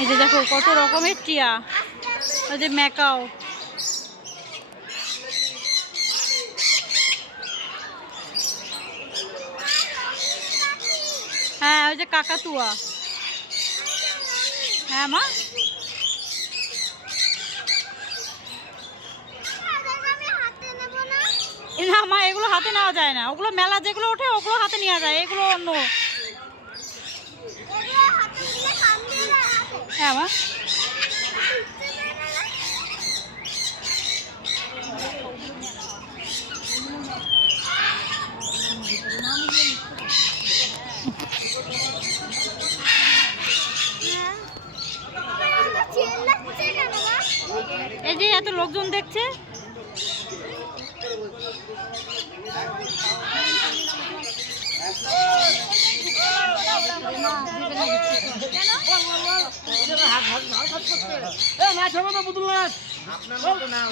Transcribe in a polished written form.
এই যে দেখো কত রকমের টিয়া, ওই যে ম্যাকাও। হ্যাঁ ওই যে কাকাতুয়া। হ্যাঁ মা, না মা এগুলো হাতে নেওয়া যায় না, ওগুলো মেলা যেগুলো ওঠে ওগুলো হাতে নেওয়া যায়, এগুলো অন্য। হ্যাঁ মা, এই যে এত লোকজন দেখছে।